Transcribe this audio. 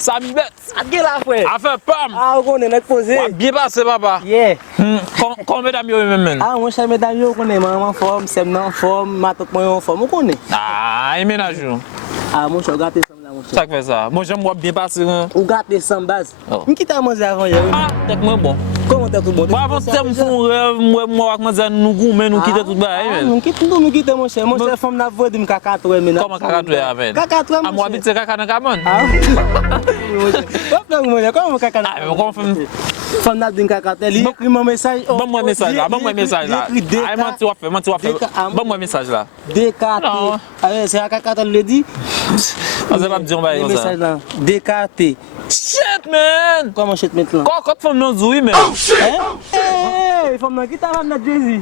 Ça mi bête. Adge la frère. A fait pam. Ah, on connaît notre posé. Bien passé papa. Yeah. Quand mesdames yo même. Ah, mon cher mesdames, yo connaît maman en forme, c'est en forme, ma tante moi en forme, on connaît. Ah, il ménage. Ah, mon cher, gâtez ça là, mon cher. Ça fait ça. Moi j'aime moi bien passer. Ou gâtez sans base. Oh. Qui t'a mangé avant hier? Ah, t'es moi bon. Comment t'es tout bon? Moi avant c'était mon rêve, moi avec moi nous gourmet nous quitter tout bail. Nous quitte mon cher. Mon cher femme n'a voulu me Kakatwe maintenant. Comment Kakatwe avec? Kakatwe. Ah moi habite Kaka dans Camon. Ah. Comment Kakatwe? Ah, mais comment femme n'a dit Kakatwe, il écrit mon message. Bon moi message là, bon moi message là. Ah moi tu vas faire, bon moi message là. DKT. Ah c'est Kakatwe le dit. On va pas dire on va comme ça. Message là. DKT. Shit man. Comment shit maintenant? Quand femme non zoui mais. Hein? Eh, femme non qui t'a ramené Jésus.